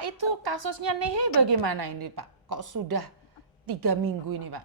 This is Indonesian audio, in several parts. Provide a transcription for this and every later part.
Pak, itu kasusnya Nehe bagaimana ini Pak? Kok sudah 3 minggu ini Pak?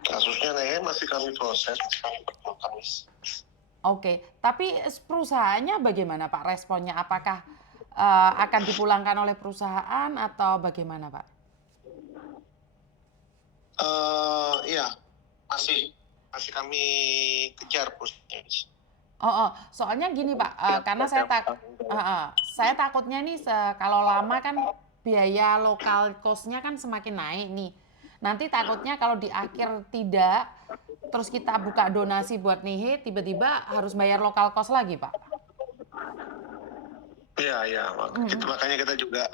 Kasusnya masih kami proses, kami berproses. Oke, tapi perusahaannya bagaimana Pak responnya? Apakah akan dipulangkan oleh perusahaan atau bagaimana Pak? Iya, masih masih kami kejar prosesnya. Oh, soalnya gini Pak, karena saya takutnya nih kalau lama kan biaya lokal cost-nya kan semakin naik nih. Nanti takutnya kalau di akhir tidak, terus kita buka donasi buat Nihe, tiba-tiba harus bayar lokal cost lagi Pak. Iya, iya. Makanya kita juga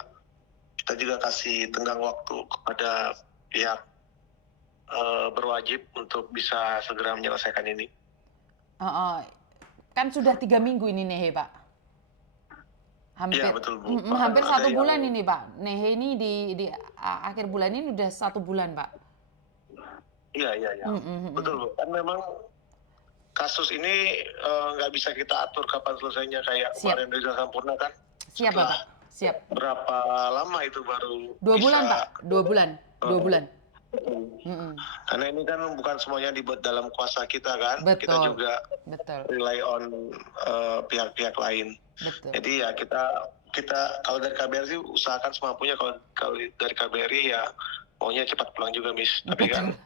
kasih tenggang waktu kepada pihak berwajib untuk bisa segera menyelesaikan ini. Kan sudah 3 minggu ini Nehe Pak. Iya, Hampir betul Bu. hampir Bahkan ada 1 bulan yang ini Pak. Nehe ini di akhir bulan ini udah 1 bulan Pak. iya. Betul Bu. Kan memang kasus ini nggak bisa kita atur kapan selesainya, kayak Siap, kemarin Reza Sampurna kan siap Bapak, setelah siap. berapa lama itu baru 2 bulan bisa. Pak, 2 bulan, 2 bulan. Karena ini kan bukan semuanya dibuat dalam kuasa kita kan, kita Betul, juga betul, rely on pihak-pihak lain. betul. Jadi ya kita kalau dari KBRI sih usahakan semampunya, kalau dari KBRI ya maunya cepat pulang juga, Miss. Tapi kan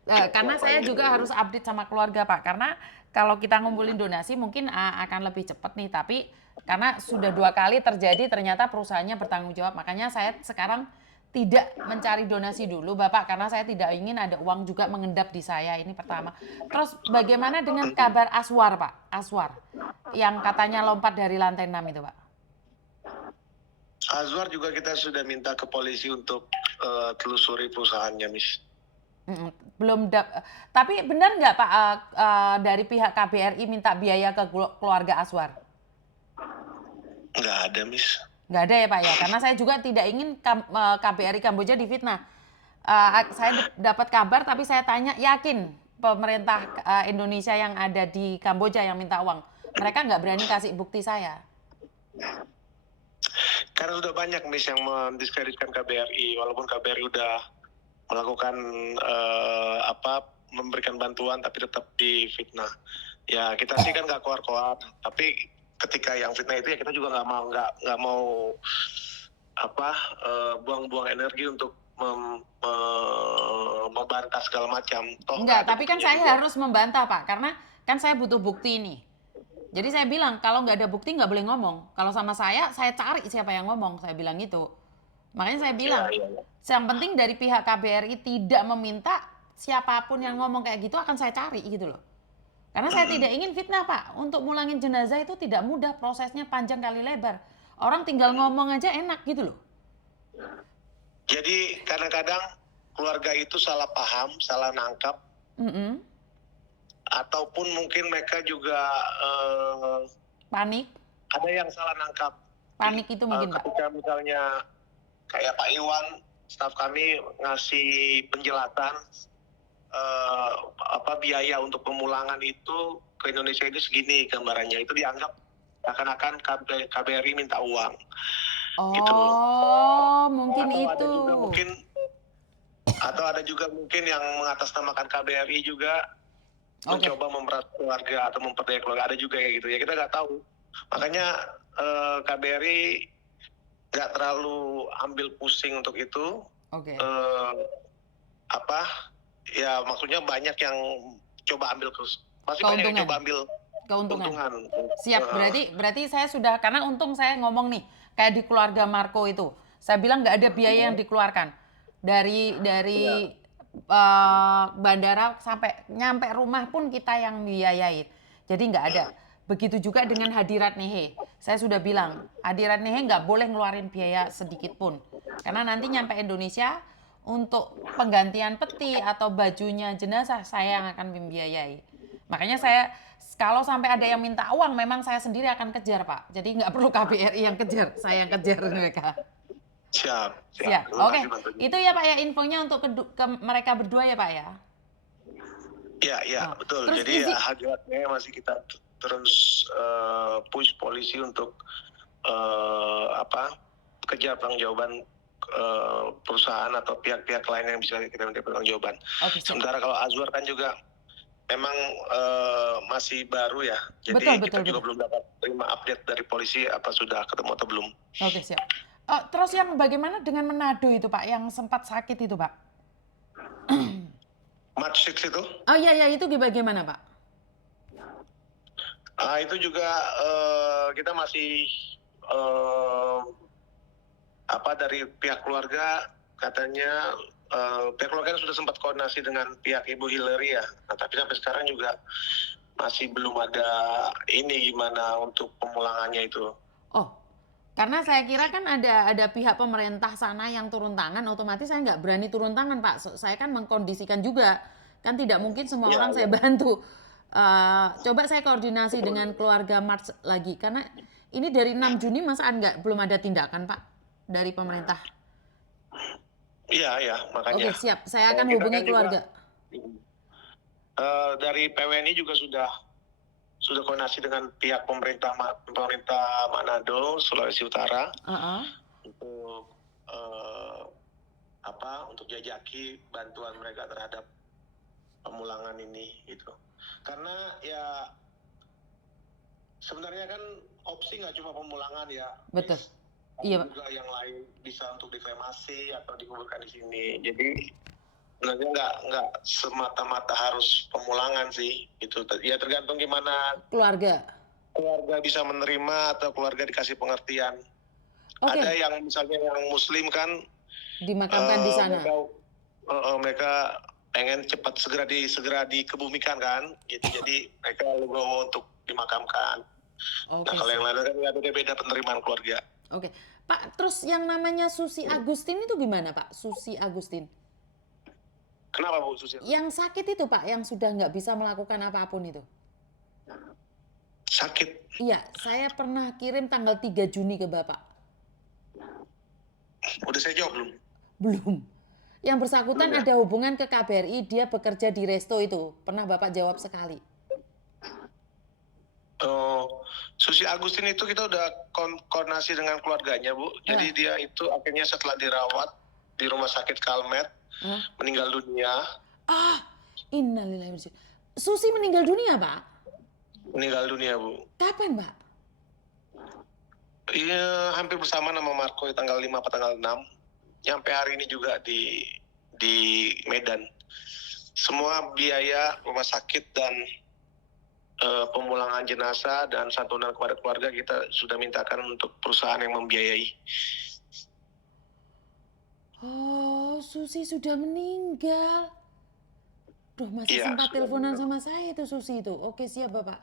Betul. Karena saya juga harus update sama keluarga Pak, karena kalau kita ngumpulin donasi mungkin akan lebih cepat nih, tapi karena sudah 2 kali terjadi ternyata perusahaannya bertanggung jawab, makanya saya sekarang tidak mencari donasi dulu Bapak, karena saya tidak ingin ada uang juga mengendap di saya, ini pertama. Terus bagaimana dengan kabar Aswar Pak? Aswar, yang katanya lompat dari lantai 6 itu Pak? Azwar juga kita sudah minta ke polisi untuk telusuri perusahaannya, Miss. Belum tapi benar nggak Pak, dari pihak KBRI minta biaya ke keluarga Aswar? Nggak ada, Miss. Nggak ada ya Pak ya, karena saya juga tidak ingin KBRI Kamboja difitnah. Saya dapat kabar tapi saya tanya, yakin pemerintah Indonesia yang ada di Kamboja yang minta uang, mereka nggak berani kasih bukti saya. Karena sudah banyak, Miss, yang mendiskreditkan KBRI, walaupun KBRI udah melakukan memberikan bantuan tapi tetap difitnah. Ya kita sih kan nggak keluar-keluar, tapi ketika yang fitnah itu ya kita juga nggak mau buang-buang energi untuk membantah segala macam. Enggak, tapi kan saya harus membantah Pak, karena kan saya butuh bukti ini. Jadi saya bilang kalau nggak ada bukti nggak boleh ngomong. Kalau sama saya cari siapa yang ngomong, saya bilang gitu. Makanya saya bilang, yang penting dari pihak KBRI tidak meminta siapapun yang ngomong kayak gitu akan saya cari gitu loh. Karena saya tidak ingin fitnah Pak. Untuk mulangin jenazah itu tidak mudah, prosesnya panjang kali lebar. Orang tinggal ngomong aja enak gitu loh. Jadi kadang-kadang keluarga itu salah paham, salah nangkap, ataupun mungkin mereka juga Panik. ada yang salah nangkap. Panik itu mungkin Pak. Ketika misalnya kayak Pak Iwan, staf kami ngasih penjelasan biaya untuk pemulangan itu ke Indonesia itu segini gambarannya, itu dianggap akan KBRI minta uang. Oh, gitu. mungkin itu. Ada juga mungkin yang mengatasnamakan KBRI juga mencoba memperas keluarga atau memperdaya keluarga, ada juga kayak gitu ya, kita nggak tahu. Makanya KBRI nggak terlalu ambil pusing untuk itu. Ya maksudnya banyak yang coba ambil banyak yang coba ambil keuntungan. Siap, berarti saya sudah, karena untung saya ngomong nih kayak di keluarga Marco itu, saya bilang nggak ada biaya yang dikeluarkan dari bandara sampai nyampe rumah pun kita yang biayain, jadi nggak ada. Begitu juga dengan Hadirat Nehe, saya sudah bilang Hadirat Nehe nggak boleh ngeluarin biaya sedikit pun, karena nanti nyampe Indonesia untuk penggantian peti atau bajunya jenazah saya yang akan membiayai. Makanya saya kalau sampai ada yang minta uang, memang saya sendiri akan kejar Pak. Jadi nggak perlu KBRI yang kejar, saya yang kejar mereka. Siap. Oke, itu ya Pak ya infonya untuk ke mereka berdua ya Pak ya. Ya, betul. Terus jadi Hadiratnya masih kita terus push polisi untuk kejar pertanggungjawaban perusahaan atau pihak-pihak lain yang bisa kita minta pertanggungjawaban. Oke, siap. Sementara kalau Azwar kan juga memang masih baru ya, Betul, jadi kita betul, juga betul. belum dapat terima update dari polisi apa sudah ketemu atau belum. Oke, siap. Terus yang bagaimana dengan Manado itu Pak, yang sempat sakit itu Pak? March 6 itu? Oh iya, iya itu bagaimana Pak? Itu juga kita masih dari pihak keluarga katanya pihak keluarga sudah sempat koordinasi dengan pihak Ibu Hillary ya. Nah, tapi sampai sekarang juga masih belum ada ini gimana untuk pemulangannya itu. Oh, karena saya kira kan ada pihak pemerintah sana yang turun tangan, otomatis saya nggak berani turun tangan Pak. Saya kan mengkondisikan juga, kan tidak mungkin semua Ya, orang saya ya. bantu. Coba saya koordinasi dengan keluarga March lagi, karena ini dari 6 Juni masa belum ada tindakan Pak dari pemerintah. Iya, ya, Oke makanya. siap, saya akan Kita hubungi kan juga keluarga. dari PWNI juga sudah koordinasi dengan pihak pemerintah Manado, Sulawesi Utara untuk untuk jajaki bantuan mereka terhadap pemulangan ini gitu. Karena ya sebenarnya kan opsi nggak cuma pemulangan ya. Betul. Ada Iya Pak. juga yang lain bisa untuk dikremasi atau dikuburkan di sini. Jadi sebenarnya nggak semata-mata harus pemulangan sih. Itu ya tergantung gimana Keluarga. bisa menerima atau keluarga dikasih pengertian. Oke. Ada yang misalnya yang Muslim kan Dimakamkan di sana. mereka pengen cepat segera dikebumikan kan, gitu. Jadi mereka legowo untuk dimakamkan. Oke. Nah kalau yang lain kan ada beda penerimaan keluarga. Oke, Pak. Terus yang namanya Susi Agustin itu gimana Pak? Susi Agustin. Kenapa Bu Susi? Yang sakit itu Pak, yang sudah nggak bisa melakukan apapun itu. Sakit? Iya, saya pernah kirim tanggal 3 Juni ke Bapak. Udah saya jawab belum? Belum. Yang bersangkutan Belum ya? ada hubungan ke KBRI, dia bekerja di resto itu. Pernah Bapak jawab sekali. Susi Agustin itu kita udah koordinasi dengan keluarganya Bu. Jadi dia itu akhirnya setelah dirawat di rumah sakit Kalmet, meninggal dunia. Innalillahi wa inna ilaihi raji'un. Susi meninggal dunia Pak? Meninggal dunia Bu. Kapan Pak? Iya, hampir bersama nama Marco tanggal 5 atau tanggal 6. Nyampe hari ini juga di Medan. Semua biaya rumah sakit dan pemulangan jenazah dan santunan kepada keluarga kita sudah mintakan untuk perusahaan yang membiayai. Oh, Susi sudah meninggal. Duh, masih Iya, sempat sudah teleponan meninggal. sama saya itu Susi itu. Oke, siap Bapak.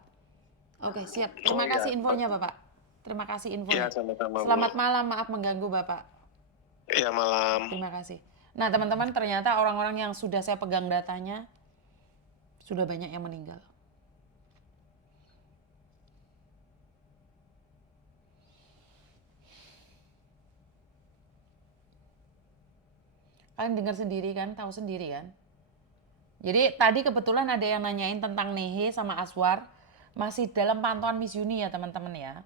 Oke, siap. Terima kasih infonya Bapak. Terima kasih infonya. Iya, sama-sama, Bu. Selamat malam, maaf mengganggu Bapak. Iya, malam. Terima kasih. Nah, teman-teman, ternyata orang-orang yang sudah saya pegang datanya sudah banyak yang meninggal. Kalian dengar sendiri kan, tahu sendiri kan. Jadi tadi kebetulan ada yang nanyain tentang Nehe sama Aswar. Masih dalam pantauan Miss Yuni ya teman-teman ya.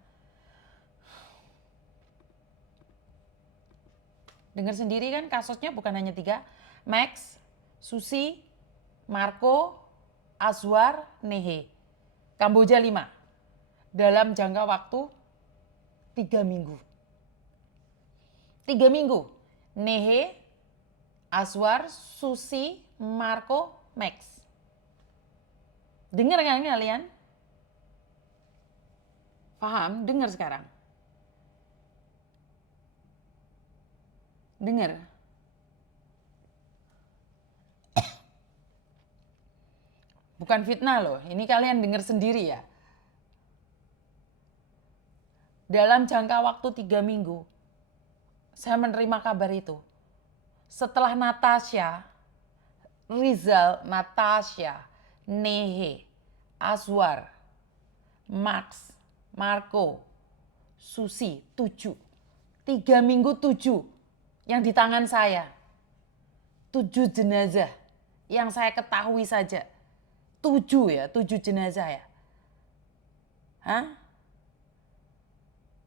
Dengar sendiri kan kasusnya bukan hanya 3. Max, Susi, Marco, Azwar, Nehe. Kamboja 5. Dalam jangka waktu 3 minggu. 3 minggu. Nehe, Azwar, Susi, Marco, Max. Dengar kan ini kalian? Paham? Dengar sekarang. Dengar. Bukan fitnah loh, ini kalian dengar sendiri ya. Dalam jangka waktu 3 minggu, saya menerima kabar itu. Setelah Natasha, Rizal, Natasha, Nehe, Azwar, Max, Marco, Susi, 7. 3 minggu 7 yang di tangan saya. 7 jenazah yang saya ketahui saja. 7 ya, 7 jenazah ya. Hah?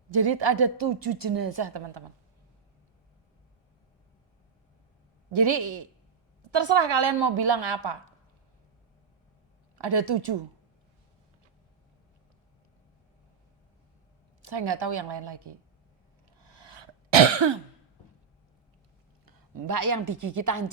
Jadi ada 7 jenazah teman-teman. Jadi terserah kalian mau bilang apa. Ada 7. Saya nggak tahu yang lain lagi. Mbak yang digigit anjing